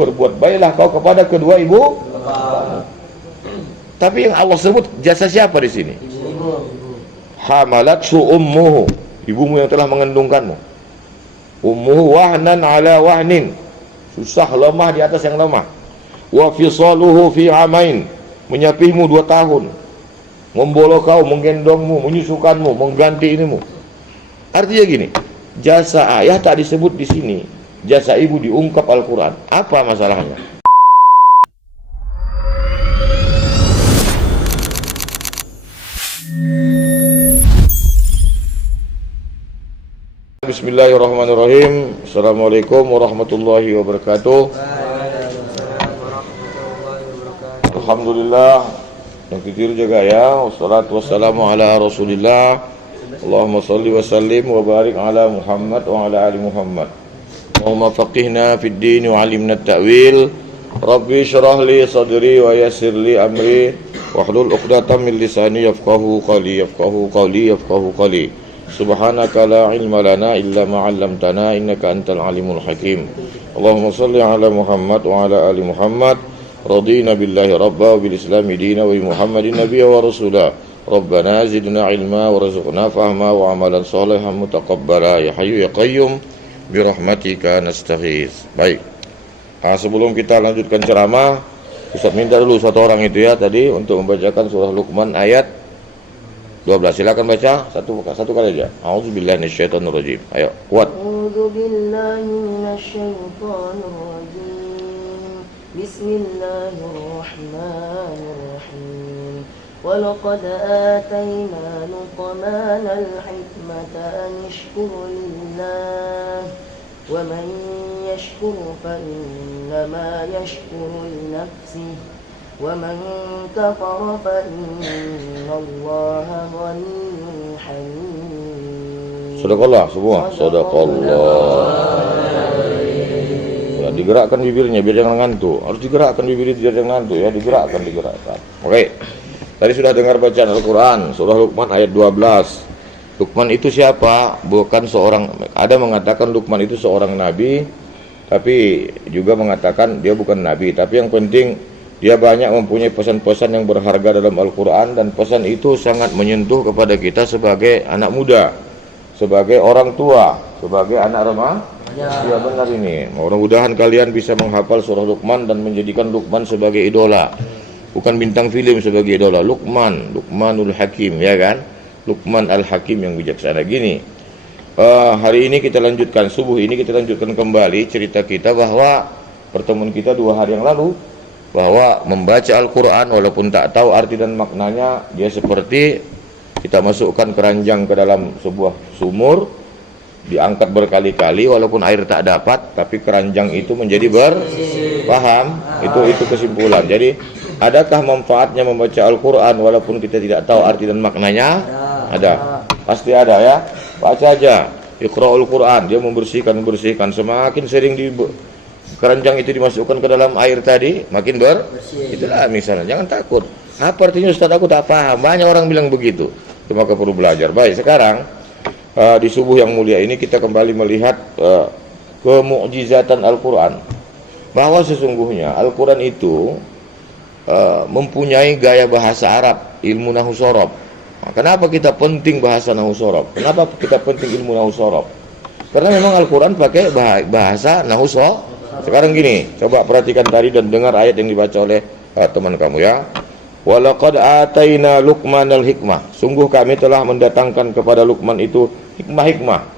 berbuat baiklah kau kepada kedua ibu kamu. Tapi yang Allah sebut jasa siapa di sini? Hamalatsu ummuhu, ibumu yang telah mengandungkanmu. Ummuhu wahnan ala wahnin, susah lemah di atas yang lemah. Wa fisaluhu fi amain, menyapihmu 2 tahun, membolok kau, menggendongmu, menyusukanmu, mengganti inimu. Artinya gini, jasa ayah tak disebut di sini, jasa ibu diungkap Al-Quran. Apa masalahnya? Bismillahirrahmanirrahim. Assalamualaikum warahmatullahi wabarakatuh. Alhamdulillah, yang kitir jaga ya. Wassalatu wassalamu ala Rasulillah. Allahumma salli wa sallim wa barik ala Muhammad wa ala ali Muhammad. Allahumma faqihna fid din wa alimna at-ta'wil. Rabbi syrah li sadri wa yassir li amri wahlul 'uqdatam min lisani yafqahu qawli yafqahu qawli. Subhanaka la ilma lana illa ma 'allamtana innaka antal alimul hakim. Allahumma shalli ala Muhammad wa ala ali Muhammad. Radina billahi rabba wa bil islami dina wa bi Muhammadin nabiyya wa rasula. Rabbana zidna ilma warzuqna fahma wa amalan shalihan mutaqabbala ya hayyu ya qayyum bi rahmatika nastaghits. Baik. Sebelum kita lanjutkan ceramah, Ustaz minta dulu satu orang itu ya tadi untuk membacakan surah Luqman ayat 12. Silakan baca satu kali aja. A'udzubillahi minasyaitonir rajim. Ayo, kuat. A'udzubillahi minasyaitonir rajim. Bismillahirrahmanirrahim. Walaqad atayna Luqmanal hikmata an yashkur lillah wa man yashkur fa innama yashkuru li nafsihi وَمَنْ كَفَرَ فَإِنَّ اللَّهَ غَنِيٌّ حَمِيدٌ. Sadaqallah semua. Sadaqallah. Ya, digerakkan bibirnya biar jangan ngantuk. Harus digerakkan bibirnya biar jangan ngantuk ya, digerakkan. Oke. Tadi sudah dengar bacaan Al-Qur'an, surah Luqman ayat 12. Luqman itu siapa? Bukan seorang, ada mengatakan Luqman itu seorang nabi, tapi juga mengatakan dia bukan nabi, tapi yang penting dia banyak mempunyai pesan-pesan yang berharga dalam Al-Quran, dan pesan itu sangat menyentuh kepada kita sebagai anak muda, sebagai orang tua, sebagai anak remaja. Ya benar ini. Mudah-mudahan kalian bisa menghafal surah Luqman dan menjadikan Luqman sebagai idola, bukan bintang film sebagai idola. Luqmanul Hakim, ya kan? Luqman Al-Hakim yang bijaksana. Gini, hari ini kita lanjutkan, subuh ini kita lanjutkan kembali cerita kita bahwa pertemuan kita 2 hari yang lalu, bahwa membaca Al-Quran walaupun tak tahu arti dan maknanya, dia seperti kita masukkan keranjang ke dalam sebuah sumur, diangkat berkali-kali walaupun air tak dapat, tapi keranjang itu menjadi paham. Itu kesimpulan. Jadi adakah manfaatnya membaca Al-Quran walaupun kita tidak tahu arti dan maknanya? Ada, pasti ada ya. Baca aja, Iqra'ul Quran, dia membersihkan. Semakin sering keranjang itu dimasukkan ke dalam air tadi, makin bersih. Itulah misalnya, jangan takut. Apa artinya Ustaz, aku tak paham. Banyak orang bilang begitu. Itu maka perlu belajar. Baik, sekarang di subuh yang mulia ini kita kembali melihat kemukjizatan Al-Quran. Bahwa sesungguhnya Al-Quran itu mempunyai gaya bahasa Arab, ilmu nahwu shorob. Kenapa kita penting bahasa nahwu shorob? Kenapa kita penting ilmu nahwu shorob? Karena memang Al-Quran pakai bahasa nahwu shorob. Sekarang gini, coba perhatikan tadi dan dengar ayat yang dibaca oleh teman kamu ya. Walaqad atayna Luqmanal hikmah. Sungguh kami telah mendatangkan kepada Luqman itu hikmah-hikmah,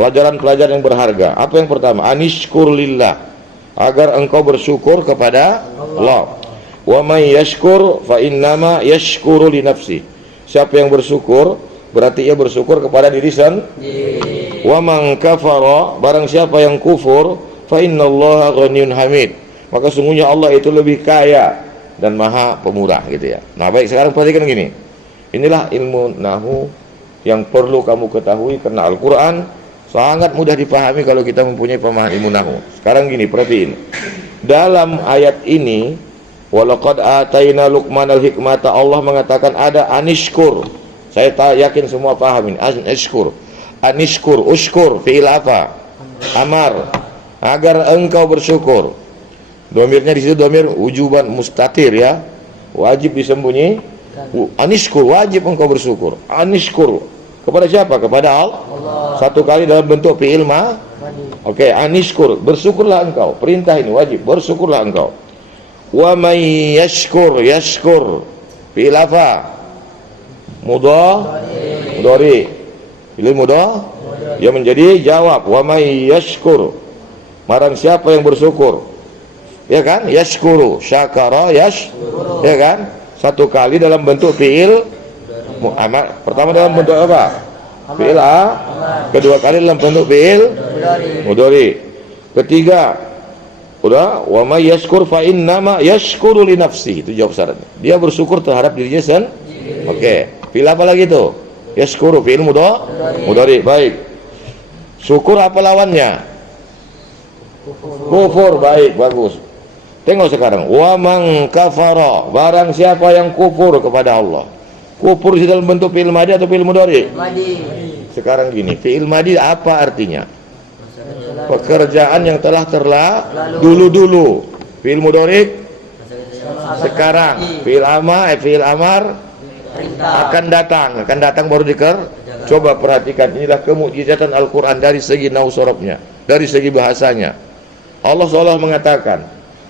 pelajaran-pelajaran yang berharga. Apa yang pertama? Anishkur lillah, agar engkau bersyukur kepada Allah. Wa may yashkur fa innama yashkuru li nafsi. Siapa yang bersyukur berarti ia bersyukur kepada diri sendiri. Wa man kafara, barang siapa yang kufur, fa innallaha ghaniyyun hamid, maka sungguhnya Allah itu lebih kaya dan maha pemurah gitu ya. Nah baik, sekarang perhatikan gini. Inilah ilmu nahwu yang perlu kamu ketahui, karena Al-Quran sangat mudah dipahami kalau kita mempunyai pemahaman ilmu nahwu. Sekarang gini, perhatiin. Dalam ayat ini, walaqad atayna Luqmanal hikmata, Allah mengatakan ada anishkur. Saya yakin semua paham ini. Anishkur, ushkur, fi'il apa? Amar. Agar engkau bersyukur. Domirnya di situ domir wujuban mustatir ya. Wajib disembunyi. Anishkur, wajib engkau bersyukur. Anishkur. Kepada siapa? Kepada Allah. Satu kali dalam bentuk fi'il Oke, anishkur, bersyukurlah engkau. Perintah ini wajib, bersyukurlah engkau. Wa may yashkur, yashkur. Fi'il apa? Mudhari. Fi'il mudhari. Yang menjadi jawab. Wa may yashkur. Barang siapa yang bersyukur. Ya kan? Yashkuru, syakara, ya kan? Satu kali dalam bentuk fi'il amar. Pertama dalam bentuk apa? Fi'il kedua kali dalam bentuk fi'il mudhari. Ketiga, udah, wa may yashkur fa innama yashkuru li nafsi. Itu jawab syaratnya. Dia bersyukur terhadap dirinya sendiri. Oke. Fi'il apa lagi tuh? Yashkuru, fi'il mudhari. Baik. Syukur apa lawannya? Kufur. Baik, bagus. Tengok sekarang, wa man kafara, barang siapa yang kufur kepada Allah. Kufur di dalam bentuk fi'il madi atau fi'il mudhari? Madi. Sekarang gini, fi'il madi apa artinya? Pekerjaan yang telah dulu. Fi'il mudhari sekarang. Fi'il amar akan datang baru coba perhatikan, inilah kemukjizatan Al-Quran dari segi nausorobnya, dari segi bahasanya. Allah seolah mengatakan,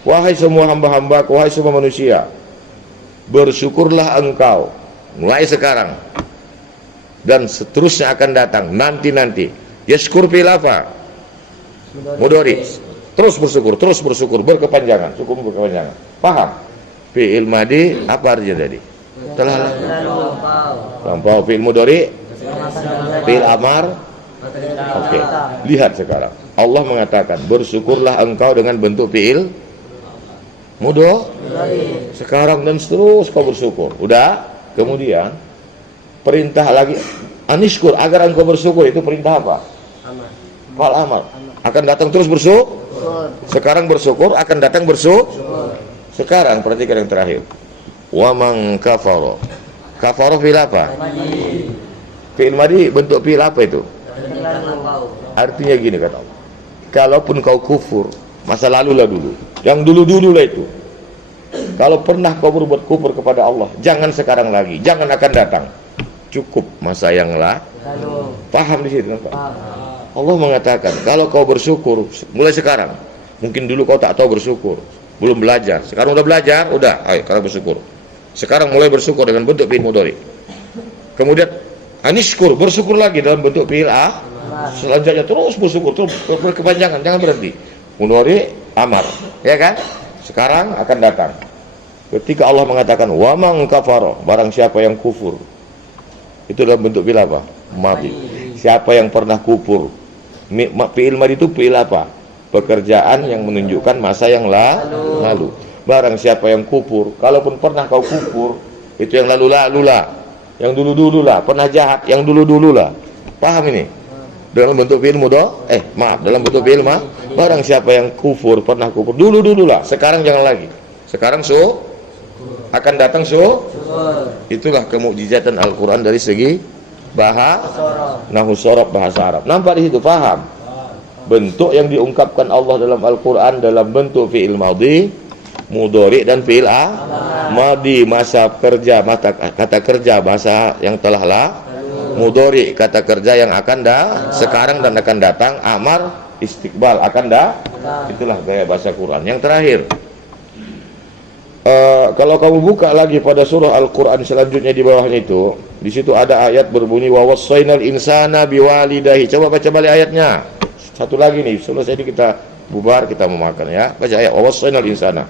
wahai semua hamba-hamba, wahai semua manusia, bersyukurlah engkau mulai sekarang dan seterusnya akan datang nanti. Yashkur fi'il apa? Mudhari. Terus bersyukur, berkepanjangan, syukur berkepanjangan. Paham? Fi'il madi apa artinya tadi? Telah lampau. Fi'il mudhari, fi'il amar. Oke. Lihat sekarang. Allah mengatakan, bersyukurlah engkau dengan bentuk fi'il mudhari. Sekarang dan terus kau bersyukur. Udah. Kemudian perintah lagi, anishkur, agar engkau bersyukur. Itu perintah apa? Fal amar. Akan datang terus bersyukur. Sekarang bersyukur, akan datang bersyukur. Sekarang perhatikan yang terakhir. Wa man kafara. Kafara fi'il apa? Fi'il madi bentuk fi'il apa itu? Artinya gini kata Allah. Kalaupun kau kufur, masa lalu lah dulu. Yang dulu lah itu. Kalau pernah kau berbuat kufur kepada Allah, jangan sekarang lagi, jangan akan datang. Cukup masa yang lalu. Paham di situ, Pak? Allah mengatakan, kalau kau bersyukur mulai sekarang. Mungkin dulu kau tak tahu bersyukur, belum belajar. Sekarang udah belajar, udah, ayo sekarang bersyukur. Sekarang mulai bersyukur dengan bentuk fi'il mudhari. Kemudian anishkur, bersyukur lagi dalam bentuk fi'il selanjutnya terus bersyukur, terus berkepanjangan, jangan berhenti. Mudhari amar, ya kan? Sekarang akan datang. Ketika Allah mengatakan wa man kafara, barang siapa yang kufur. Itu dalam bentuk fi'il apa? Madi. Siapa yang pernah kufur? Fi'il madi itu fi'il apa? Pekerjaan yang menunjukkan masa yang lalu. Barang siapa yang kufur, kalaupun pernah kau kufur, itu yang lalu-lalu lah, yang dulu-dulu lah, pernah jahat, yang dulu-dulu lah. Paham ini? Dalam bentuk fi'il dalam bentuk fi'il barang siapa yang kufur, pernah kufur, dulu-dulu lah, sekarang jangan lagi. Sekarang akan datang itulah kemukjizatan Al-Quran dari segi nahwu sorof bahasa Arab. Nampak di situ, paham? Bentuk yang diungkapkan Allah dalam Al-Quran dalam bentuk fi'il madhi, mudhari dan fi'il madhi, masa kerja, kata kerja bahasa yang telah mudhari, kata kerja yang akan sekarang dan akan datang, amar istiqbal akan itulah gaya bahasa Quran. Yang terakhir, kalau kamu buka lagi pada surah Al-Quran selanjutnya di bawahnya itu, di situ ada ayat berbunyi wa wassaynal insana biwalidayhi. Coba baca balik ayatnya. Satu lagi nih, selesai ini kita bubar, kita mau makan ya. Baca ayat wa wassaynal insana.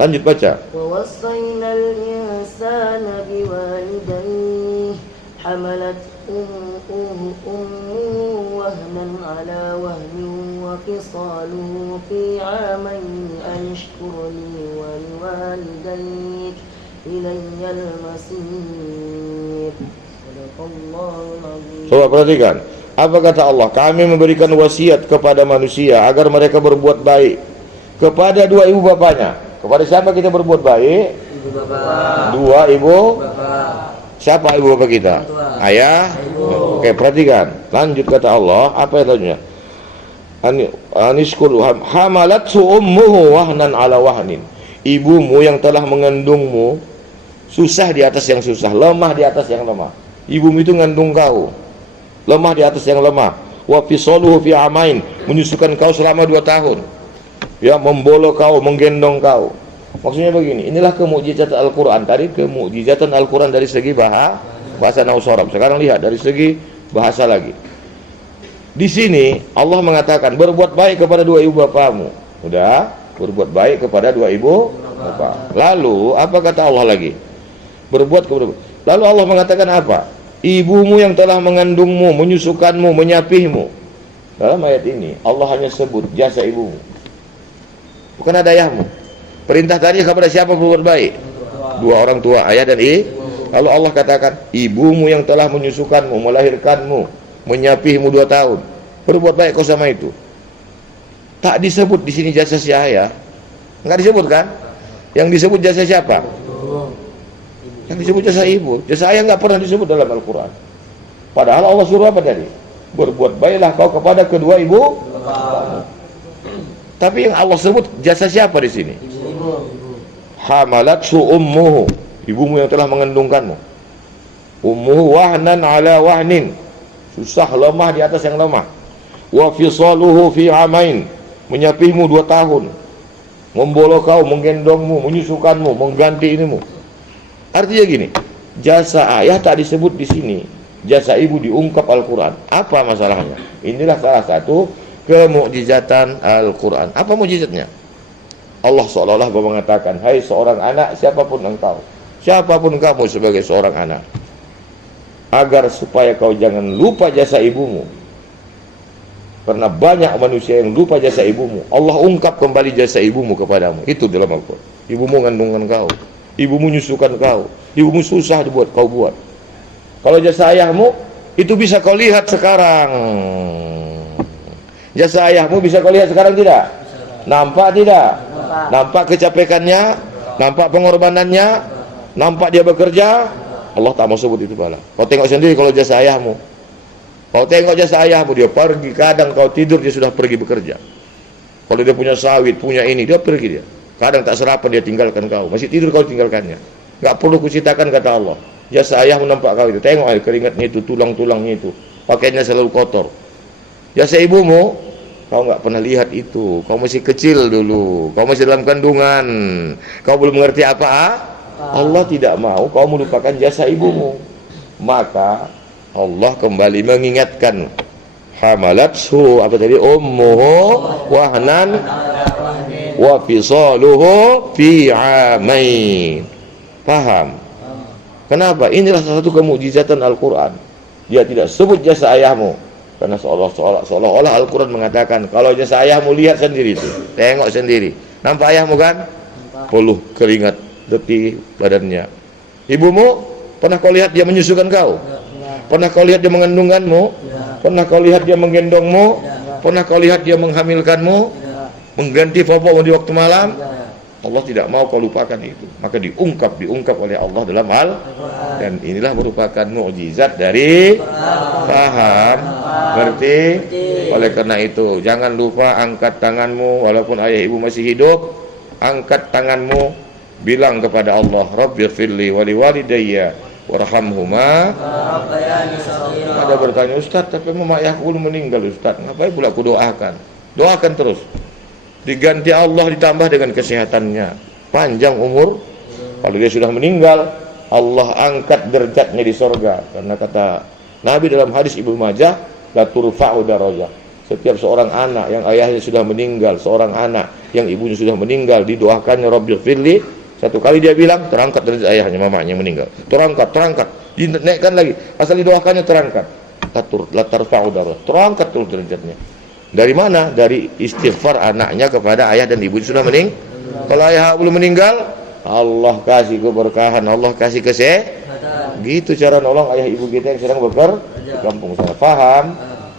Lanjut baca. Wa wassaynal insana biwalidayhi hamalathu ummuhu wahnan ala wahnin wa fisaluhu fi 'amayn an ishkur li wa liwalidayk ilayyal masir. Sadaqallahul azim. Coba perhatikan. Apa kata Allah? Kami memberikan wasiat kepada manusia agar mereka berbuat baik kepada dua ibu bapanya. Kepada siapa kita berbuat baik? Ibu bapak. Dua ibu Bapak. Siapa ibu bapak kita? Ayah. Oke, perhatikan. Lanjut kata Allah, apa yang selanjutnya? anishkur hamalathu ummuhu wahnan ala wahnin. Ibumu yang telah mengandungmu susah di atas yang susah, lemah di atas yang lemah. Ibumu itu ngandung kau, lemah di atas yang lemah. Wa fisaluhu fi amain, menyusukan kau selama 2 tahun. Ya, membolo kau, menggendong kau. Maksudnya begini, inilah kemukjizatan Al-Quran. Tadi kemukjizatan Al-Quran dari segi bahasa Nausarab. Sekarang lihat dari segi bahasa lagi. Di sini Allah mengatakan berbuat baik kepada 2 ibu bapamu. Udah, berbuat baik kepada 2 ibu bapak. Lalu apa kata Allah lagi? Berbuat kepada. Lalu Allah mengatakan apa? Ibumu yang telah mengandungmu, menyusukanmu, menyapihmu. Dalam ayat ini Allah hanya sebut jasa ibumu, bukan ada ayahmu. Perintah tadi kepada siapa berbuat baik? 2 orang tua, ayah dan ibu. Lalu Allah katakan ibumu yang telah menyusukanmu, melahirkanmu, menyapihmu 2 tahun. Berbuat baik kau sama itu. Tak disebut di sini jasa si ayah. Enggak disebut kan? Yang disebut jasa siapa? Yang disebut jasa ibu. Jasa ayah enggak pernah disebut dalam Al-Quran. Padahal Allah suruh apa tadi? Berbuat baiklah kau kepada kedua ibu. Tapi yang Allah sebut jasa siapa di sini? Hamalathu ummuhu, ibumu yang telah mengandungkanmu. Ummuhu wahnan ala wahnin, susah lemah di atas yang lemah. Wa fisaluhu fi amain, menyapihmu 2 tahun, membolo kau, menggendongmu, menyusukanmu, mengganti inimu. Artinya gini, jasa ayah tak disebut di sini, jasa ibu diungkap Al-Quran. Apa masalahnya? Inilah salah satu kemukjizatan Al-Quran. Apa mukjizatnya? Allah seolah-olah mengatakan, hai seorang anak, siapapun engkau, siapapun kamu sebagai seorang anak, agar supaya kau jangan lupa jasa ibumu. Karena banyak manusia yang lupa jasa ibumu, Allah ungkap kembali jasa ibumu kepadamu. Itu dalam Al-Quran. Ibumu ngandungkan kau, ibumu nyusukan kau, ibumu susah dibuat kau buat. Kalau jasa ayahmu, itu bisa kau lihat sekarang. Jasa ayahmu bisa kau lihat sekarang tidak? Nampak tidak? Nampak kecapekannya, nampak pengorbanannya, nampak dia bekerja. Allah tak mau sebut itu pala. Kau tengok sendiri kalau jasa ayahmu. Kau tengok jasa ayahmu, dia pergi, kadang kau tidur dia sudah pergi bekerja. Kalau dia punya sawit, punya ini, dia pergi dia. Kadang tak sarapan dia tinggalkan kau, masih tidur kau tinggalkannya. Gak perlu kuceritakan kata Allah. Jasa ayahmu nampak kau itu. Tengok keringatnya itu, tulang-tulangnya itu, pakaiannya selalu kotor. Jasa ibumu, kau nggak pernah lihat itu. Kau masih kecil dulu, kau masih dalam kandungan, kau belum mengerti apa. Allah tidak mau kau melupakan jasa ibumu. Maka Allah kembali mengingatkan, hamalathu, apa tadi? Ummuhu wahnan wa fisaluhu fi amain. Paham? Kenapa? Inilah salah satu kemukjizatan Al-Quran. Dia tidak sebut jasa ayahmu, karena seolah-olah Al-Quran mengatakan, kalau jasa ayahmu lihat sendiri itu, tengok sendiri. Nampak ayahmu kan? Peluh keringat letih badannya. Ibumu, pernah kau lihat dia menyusukan kau? Pernah kau lihat dia mengandungkanmu? Pernah kau lihat dia menggendongmu? Pernah kau lihat dia menghamilkanmu? Mengganti popokmu di waktu malam? Allah tidak mau kau lupakan itu. Maka diungkap oleh Allah dalam hal, dan inilah merupakan mukjizat dari paham, ngerti? Oleh karena itu jangan lupa angkat tanganmu walaupun ayah ibu masih hidup. Angkat tanganmu, bilang kepada Allah, Rabbighfirli wa liwalidayya warhamhuma. Ada bertanya, Ustaz, tapi mama ayahku belum meninggal Ustaz, ngapain pula aku doakan? Doakan terus, diganti Allah ditambah dengan kesehatannya, panjang umur. Kalau dia sudah meninggal, Allah angkat derajatnya di sorga. Karena kata Nabi dalam hadis Ibnu Majah, la turfa'u darajah. Setiap seorang anak yang ayahnya sudah meninggal, seorang anak yang ibunya sudah meninggal, didoakannya Rabbighfirli. Satu kali dia bilang, terangkat derajat ayahnya, mamanya meninggal. Terangkat, dinaikkan lagi. Asal didoakannya terangkat. La tarfa'u darajah. Terangkat terus derajatnya. Dari mana? Dari istighfar anaknya kepada ayah dan ibu sudah meninggal. Kalau ayah belum meninggal, Allah kasih keberkahan, Allah kasih kesehatan. Gitu cara nolong ayah ibu kita yang sedang bekerja di kampung sana. Faham?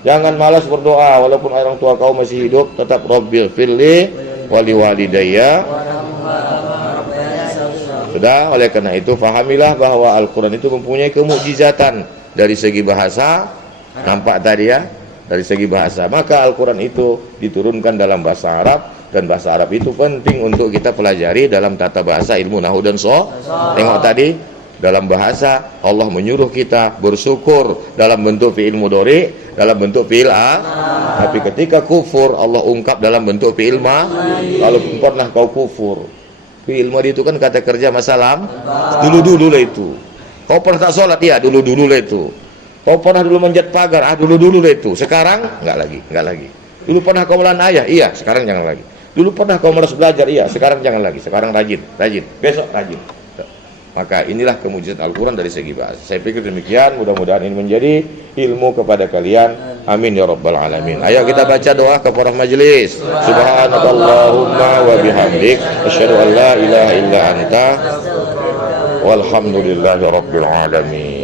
Jangan malas berdoa walaupun orang tua kau masih hidup, tetap Rabbighfirli wa liwalidayya. Sudah, oleh karena itu fahamilah bahwa Al-Quran itu mempunyai kemukjizatan dari segi bahasa. Nampak tadi ya? dari segi bahasa. Maka Al-Quran itu diturunkan dalam bahasa Arab, dan bahasa Arab itu penting untuk kita pelajari dalam tata bahasa ilmu nahwu dan Tengok tadi, dalam bahasa Allah menyuruh kita bersyukur dalam bentuk fi'il mudhari, dalam bentuk fi'il tapi ketika kufur Allah ungkap dalam bentuk fi'il kalau pernah kau kufur. Fi'il madi itu kan kata kerja masalam, dulu-dulu lah itu. Kau pernah tak sholat? Ya, dulu-dulu lah itu. Kau pernah dulu manjat pagar? Dulu-dulu lah itu. Sekarang enggak lagi. Dulu pernah kau melawan ayah? Iya, sekarang jangan lagi. Dulu pernah kau malas belajar? Iya, sekarang jangan lagi. Sekarang rajin. Besok rajin. Maka inilah kemujizat Al-Quran dari segi bahasa. Saya pikir demikian, mudah-mudahan ini menjadi ilmu kepada kalian. Amin ya rabbal alamin. Ayo kita baca doa kepada majelis. Subhanakallahumma wa bihamdik, asyhadu an la ilaha illa anta, walhamdulillahi rabbil alamin.